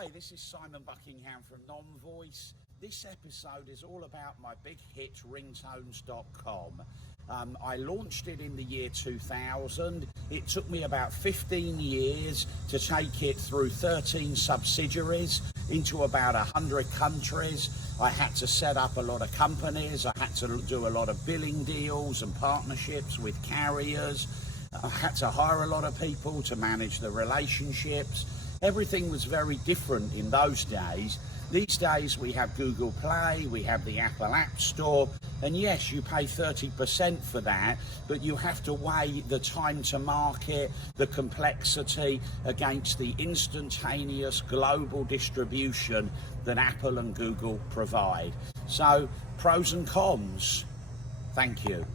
Hi, this is Simon Buckingham from Nonvoice. This episode is all about my big hit ringtones.com. I launched it in the year 2000. It took me about 15 years to take it through 13 subsidiaries into about 100 countries. I had to set up a lot of companies. I had to do a lot of billing deals and partnerships with carriers. I had to hire a lot of people to manage the relationships. Everything was very different in those days. These days we have Google Play, we have the Apple App Store, and yes, you pay 30% for that, but you have to weigh the time to market, the complexity against the instantaneous global distribution that Apple and Google provide. So, pros and cons. Thank you.